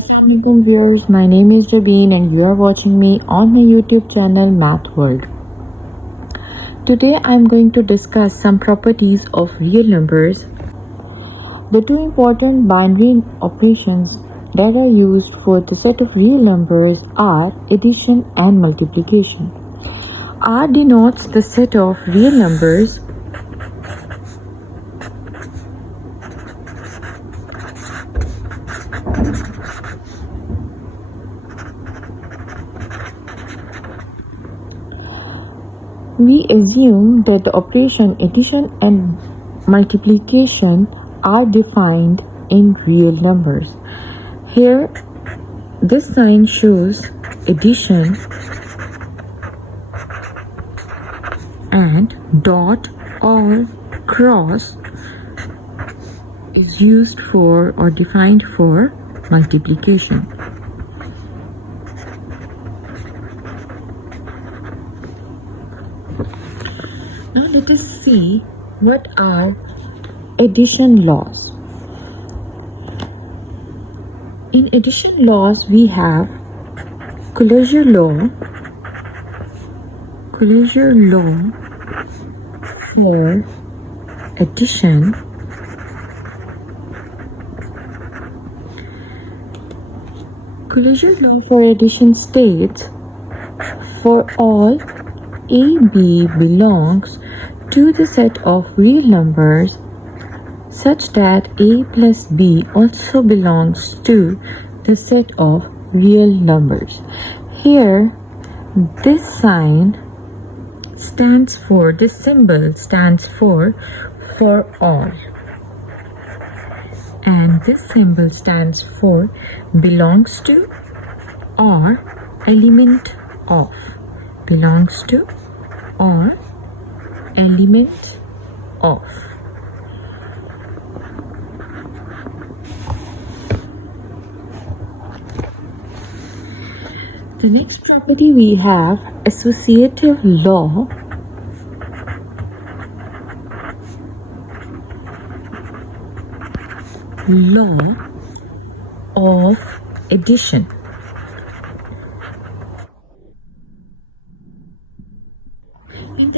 Assalamualaikum viewers, my name is Jabeen and you are watching me on my YouTube channel Math World. Today I am going to discuss some properties of real numbers. The two important binary operations that are used for the set of real numbers are addition and multiplication. R denotes the set of real numbers We assume that the operation addition and multiplication are defined in real numbers. Here, this sign shows addition and dot or cross is used for or defined for multiplication. Now let us see what are addition laws. In addition laws we have closure law for addition, closure law for addition states for all AB belongs to the set of real numbers such that A plus B also belongs to the set of real numbers. Here, this symbol stands for all, and this symbol stands for belongs to or element of. Belongs to or element of. The next property we have associative law. Law of addition.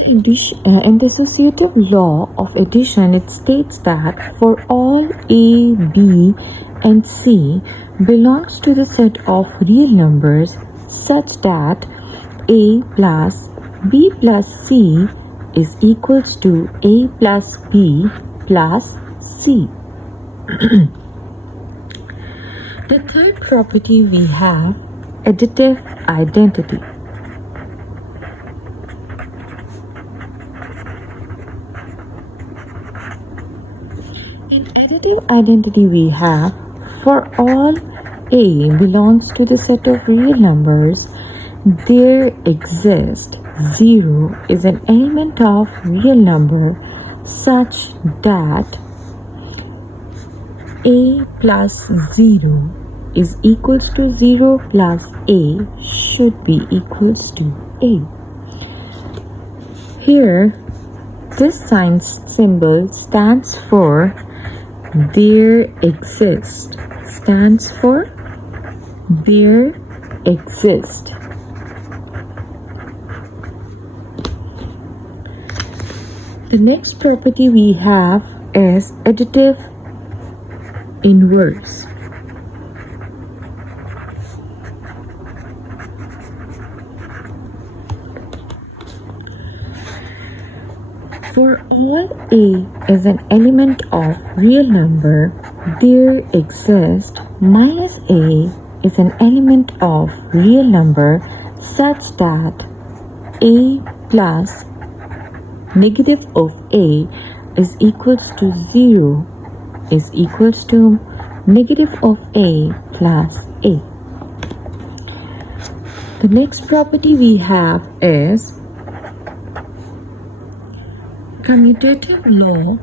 In the associative law of addition, it states that for all A, B, and C belongs to the set of real numbers such that A plus B plus C is equals to A plus B plus C. The third property we have additive identity. In additive identity we have for all A belongs to the set of real numbers, there exists 0 is an element of real number such that A plus 0 is equals to 0 plus A should be equals to A. Here, this symbol stands for there exists. Stands for there exist. The next property we have is additive inverse. For all A is an element of real number, there exists minus A is an element of real number such that A plus negative of A is equals to 0 is equals to negative of A plus A. The next property we have is commutative law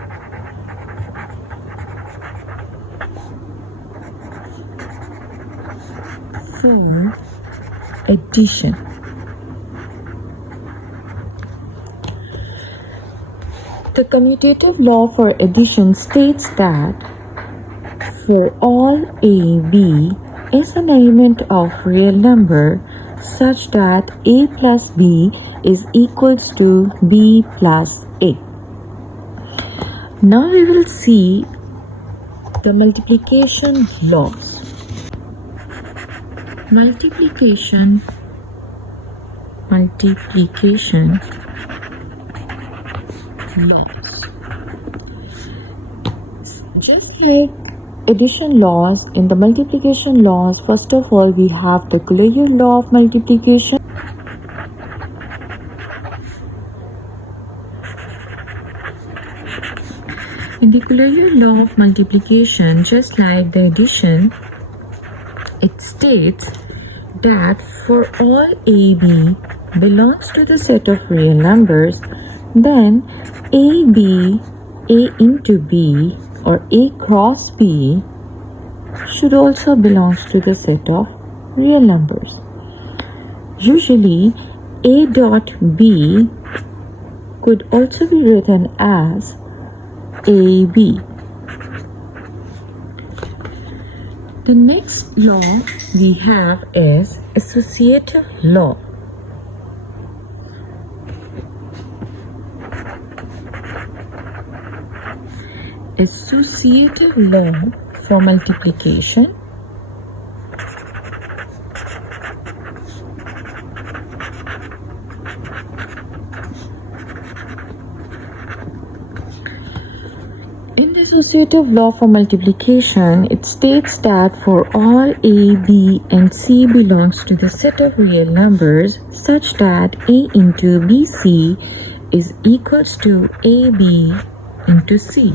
for addition. The commutative law for addition states that for all A, B is an element of real number such that a plus b is equals to b plus a. Now we will see the multiplication laws. Multiplication laws. Just like addition laws, in the multiplication laws, first of all we have the Culier law of multiplication. In the Culier law of multiplication, just like the addition, it states that for all AB belongs to the set of real numbers, then AB, A into B or A cross B should also belongs to the set of real numbers. Usually A dot B could also be written as AB. The next law we have is associative law. Associative law for multiplication. In the associative law for multiplication, it states that for all A, B, and C belongs to the set of real numbers such that A into BC is equals to AB into C.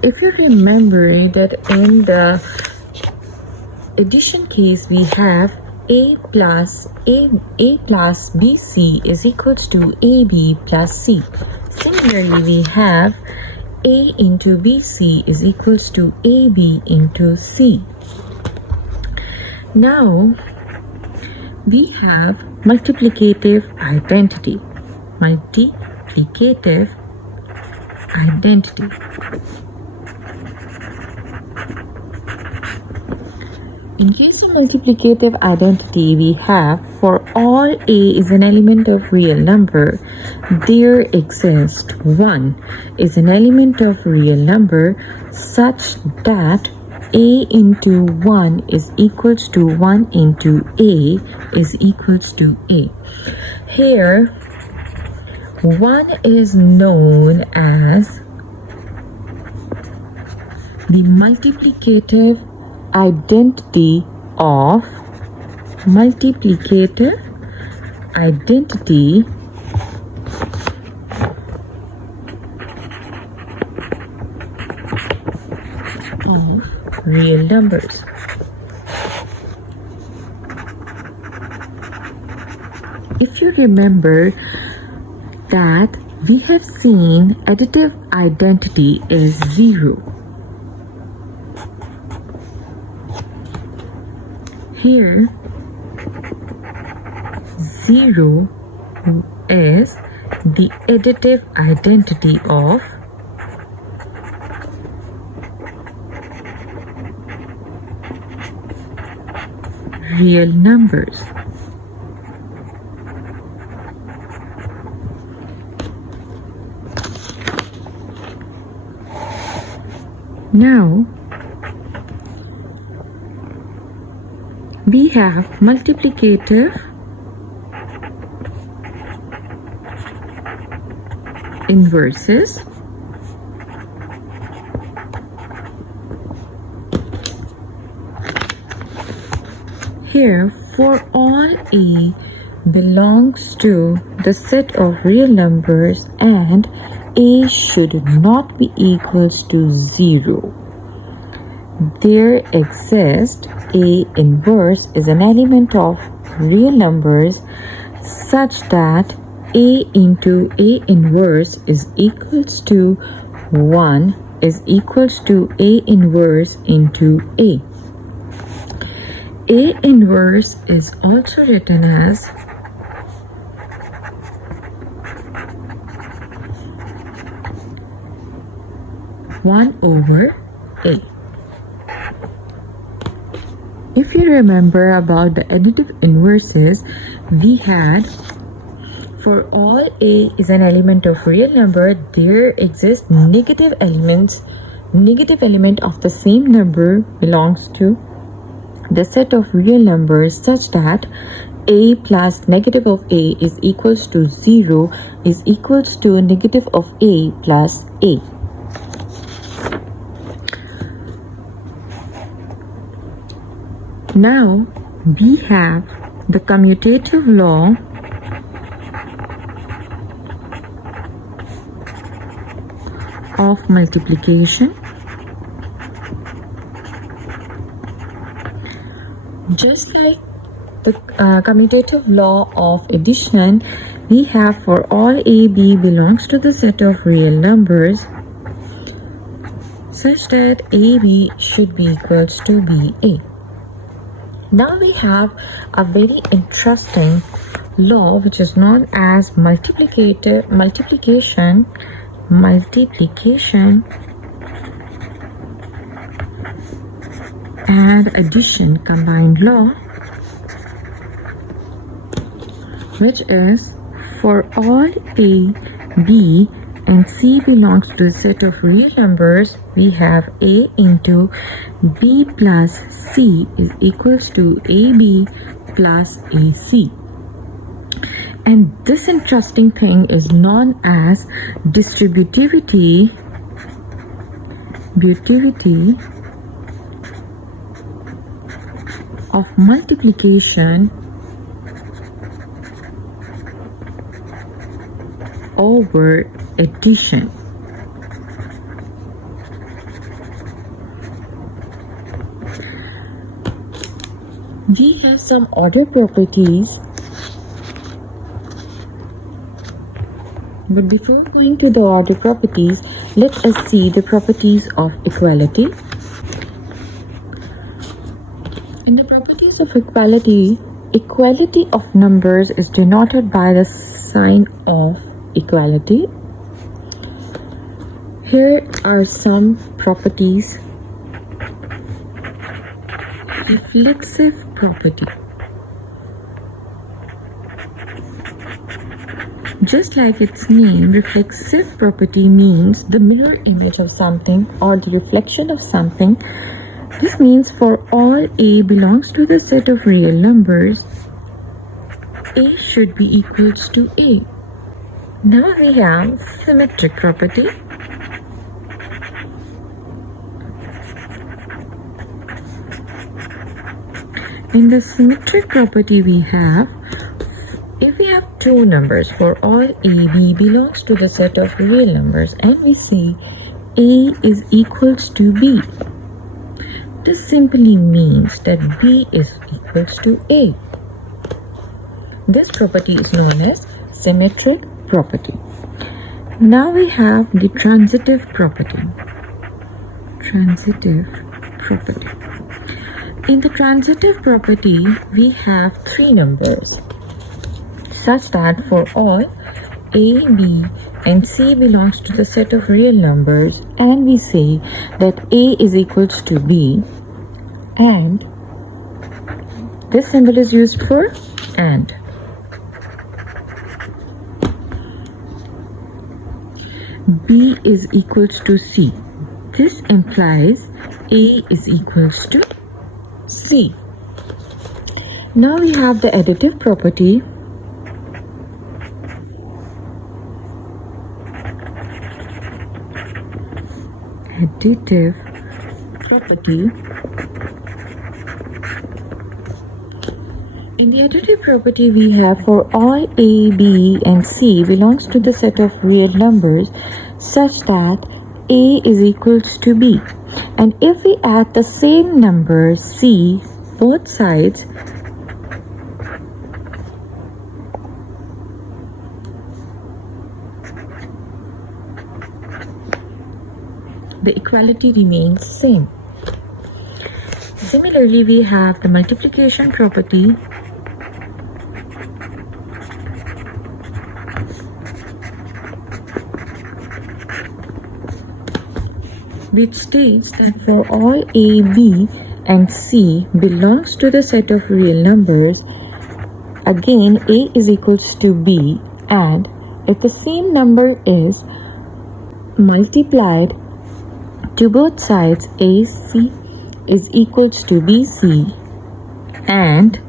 If you remember that in the addition case we have A plus BC is equals to AB plus C. Similarly, we have A into BC is equals to AB into C. Now we have multiplicative identity. Multiplicative identity. In case of multiplicative identity, we have for all A is an element of real number, there exists 1 is an element of real number such that A into 1 is equals to 1 into A is equals to A. Here, 1 is known as the multiplicative identity of real numbers. If you remember that we have seen additive identity is 0. Here 0 is the additive identity of real numbers. Now we have multiplicative inverses. Here, for all A belongs to the set of real numbers and A should not be equals to 0. There exists A inverse is an element of real numbers such that A into A inverse is equals to 1 is equals to A inverse into A. A inverse is also written as 1 over A. If you remember about the additive inverses, we had for all a is an element of real number, there exist negative elements. Negative element of the same number belongs to the set of real numbers such that a plus negative of a is equals to 0 is equals to negative of a plus a. Now we have the commutative law of multiplication. Just like the commutative law of addition, we have for all a, b belongs to the set of real numbers such that ab should be equals to ba. Now we have a very interesting law which is known as multiplication and addition combined law, which is for all a, b and c belongs to the set of real numbers, we have a into b plus c is equals to ab plus ac. And this interesting thing is known as distributivity of multiplication over addition. We have some order properties, but before going to the order properties, let us see the properties of equality. In the properties of equality, equality of numbers is denoted by the sign of equality. Here are some properties. Reflexive property. Just like its name, reflexive property means the mirror image of something or the reflection of something. This means for all a belongs to the set of real numbers, a should be equals to a. Now we have symmetric property. In the symmetric property we have, if we have two numbers for all a, b belongs to the set of real numbers and we say a is equals to b, this simply means that b is equals to a. This property is known as symmetric property. Now we have the transitive property. In the transitive property, we have three numbers such that for all a, b and c belongs to the set of real numbers and we say that a is equals to b and this symbol is used for and. B is equals to C. This implies A is equals to C. Now we have the additive property. In the additive property we have for all a, b and c belongs to the set of real numbers such that a is equals to b. And if we add the same number c both sides, the equality remains same. Similarly, we have the multiplication property. Which states that for all a, b and C belongs to the set of real numbers, again A is equals to B, and if the same number is multiplied to both sides, AC is equals to BC and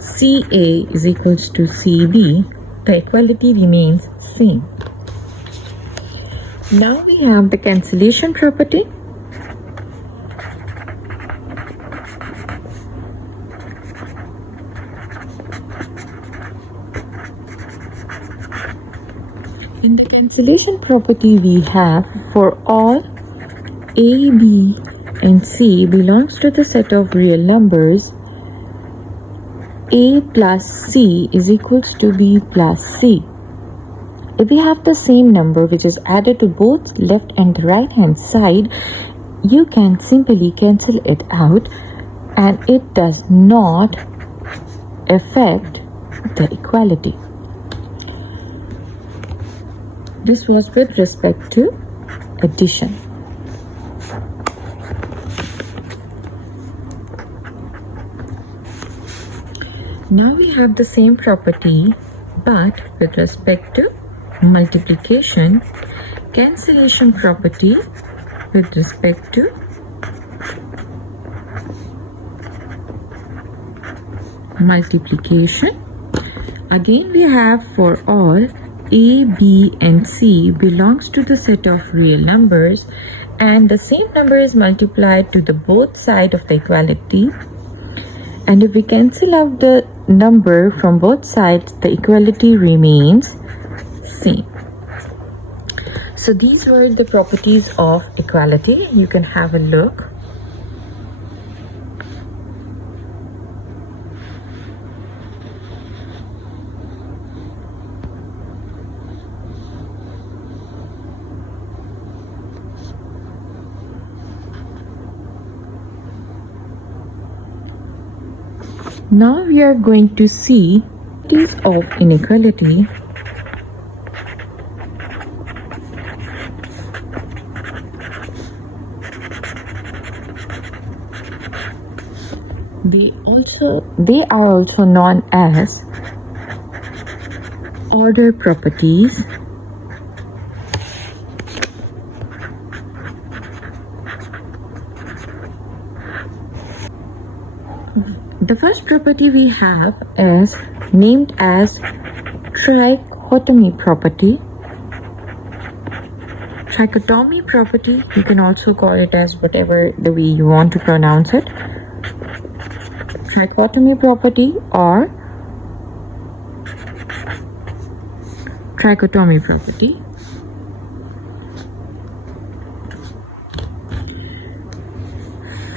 CA is equals to CB, the equality remains same. Now we have the cancellation property. In the cancellation property, we have for all A, B, and C belongs to the set of real numbers, A plus C is equals to B plus C. If we have the same number which is added to both left and the right hand side, you can simply cancel it out and it does not affect the equality. This was with respect to addition. Now we have the same property but with respect to multiplication, cancellation property with respect to multiplication. Again we have for all A, B and C belongs to the set of real numbers and the same number is multiplied to the both side of the equality, and if we cancel out the number from both sides, the equality remains same. So these were the properties of equality. You can have a look. Now we are going to see properties of inequality. They are also known as order properties. The first property we have is named as trichotomy property. Trichotomy property, you can also call it as whatever the way you want to pronounce it. Trichotomy property or trichotomy property.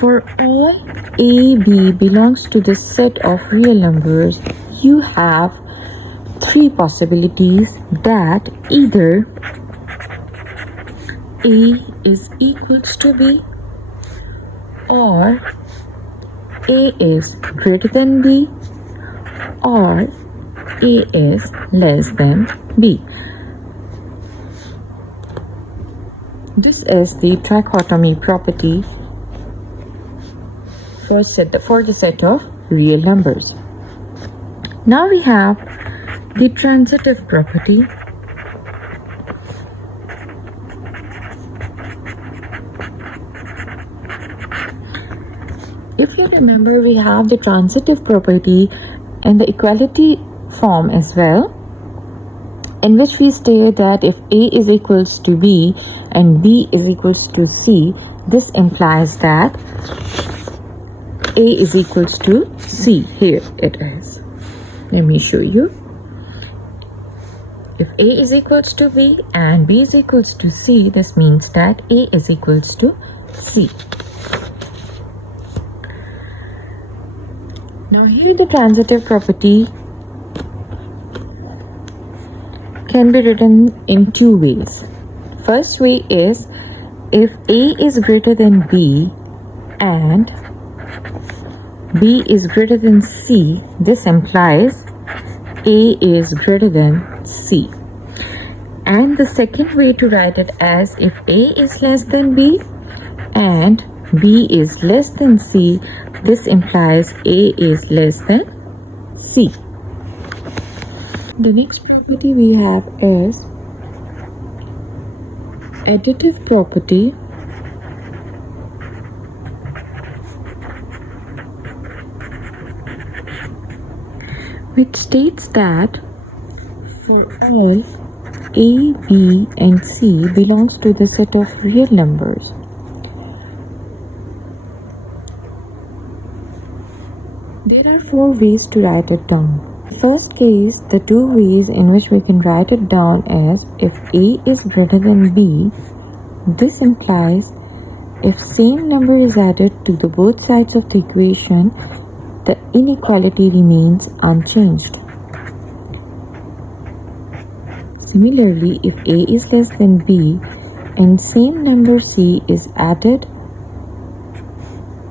For all A, B belongs to the set of real numbers, you have three possibilities that either A is equals to B, or A is greater than B, or A is less than B. This is the trichotomy property for the set of real numbers. Now we have the transitive property. If you remember, we have the transitive property in the equality form as well, in which we state that if A is equals to B and B is equals to C, this implies that A is equals to C. Here it is. Let me show you. If A is equals to B and B is equals to C, this means that A is equals to C. Now here the transitive property can be written in two ways. First way is if A is greater than B and B is greater than C, this implies A is greater than C. And the second way to write it as if A is less than B and B is less than C. This implies A is less than C. The next property we have is additive property, which states that for all A, B and C belongs to the set of real numbers, there are 4 ways to write it down. First case, the 2 ways in which we can write it down is if A is greater than B, this implies if same number is added to the both sides of the equation, the inequality remains unchanged. Similarly, if A is less than B and same number C is added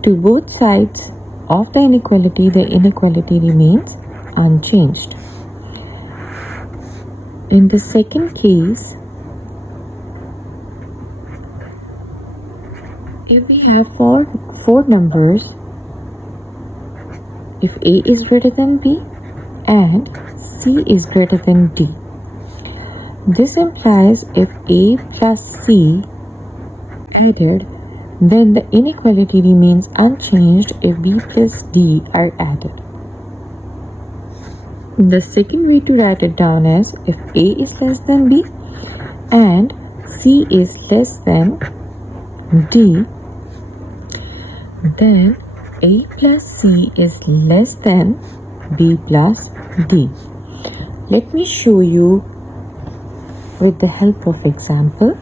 to both sides of the inequality remains unchanged. In the second case, if we have four numbers, if A is greater than B and C is greater than D, this implies if A plus C added, then the inequality remains unchanged if B plus D are added. The second way to write it down is if A is less than B and C is less than D, then A plus C is less than B plus D. Let me show you with the help of example.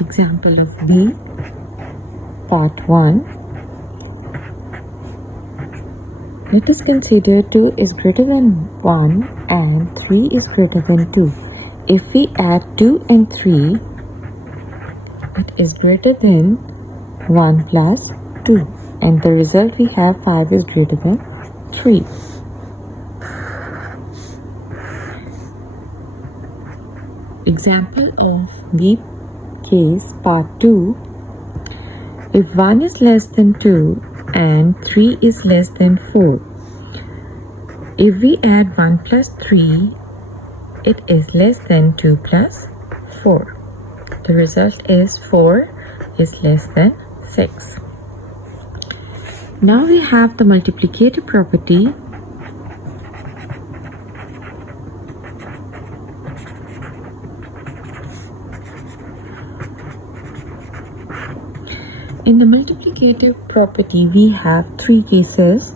Example of B, part 1. Let us consider 2 is greater than 1 and 3 is greater than 2. If we add 2 and 3, it is greater than 1 plus 2, and the result we have 5 is greater than 3. Example of B case, part 2. If 1 is less than 2 and 3 is less than 4, if we add 1 plus 3, it is less than 2 plus 4. The result is 4 is less than 6. Now we have the multiplicative property. In the multiplicative property, we have 3 cases.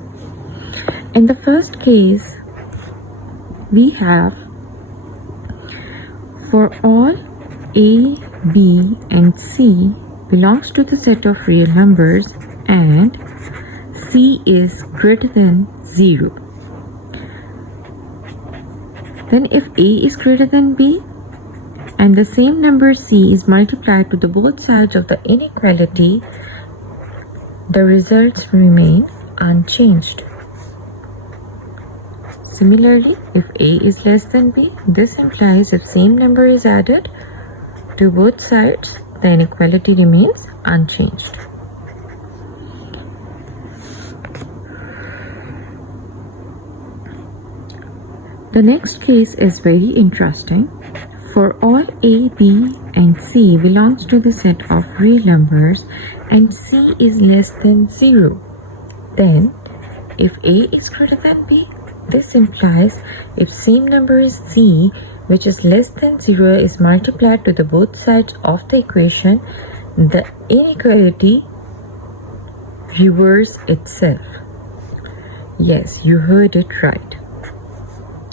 In the first case, we have for all A, B and C belongs to the set of real numbers and C is greater than 0. Then if A is greater than B and the same number C is multiplied to the both sides of the inequality, the results remain unchanged. Similarly, if A is less than B, this implies if same number is added to both sides, the inequality remains unchanged. The next case is very interesting. For all A, B and C belongs to the set of real numbers and C is less than 0, then if A is greater than B, this implies if same number is C, which is less than 0, is multiplied to the both sides of the equation, the inequality reverses itself. Yes, you heard it right.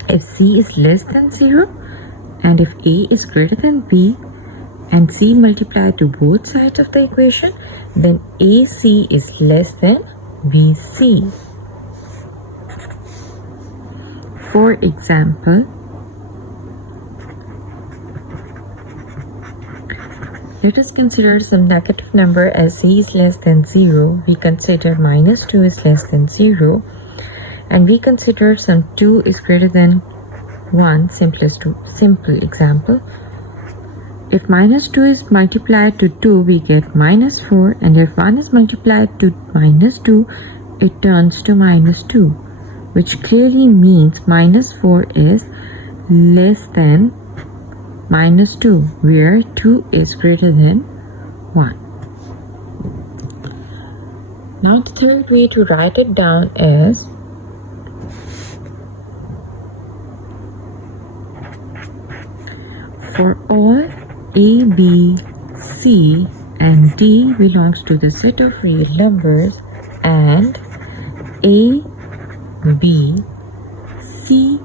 If C is less than 0 and if A is greater than B and C multiplied to both sides of the equation, then AC is less than BC. For example, let us consider some negative number as C is less than 0. We consider minus 2 is less than 0. And we consider some 2 is greater than one simple example. If minus 2 is multiplied to 2, we get minus 4, and if 1 is multiplied to minus 2, it turns to minus 2, which clearly means minus 4 is less than minus 2, where 2 is greater than 1. Now the third way to write it down is for all A, B, C and D belongs to the set of real numbers, and A, B, C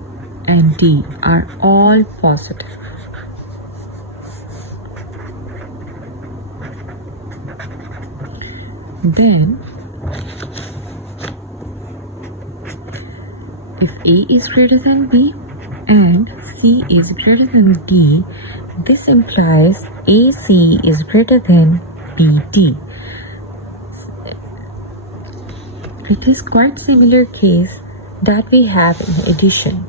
and D are all positive. Then if A is greater than B and C is greater than D, this implies AC is greater than BD. It is quite similar case that we have in addition.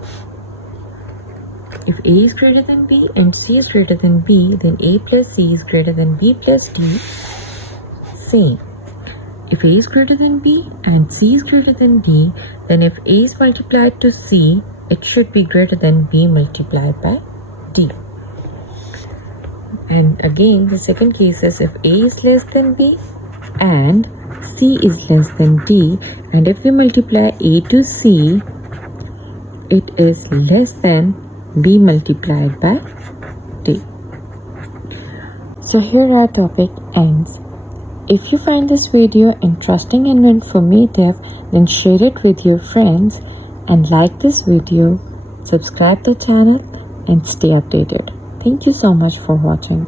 If A is greater than B and C is greater than B, then A plus C is greater than B plus D. Same. If A is greater than B and C is greater than D, then if A is multiplied to C, it should be greater than B multiplied by D. And again, the second case is if A is less than B and C is less than D, and if we multiply A to C, it is less than B multiplied by D. So here our topic ends. If you find this video interesting and informative, then share it with your friends and like this video, subscribe the channel and stay updated. Thank you so much for watching.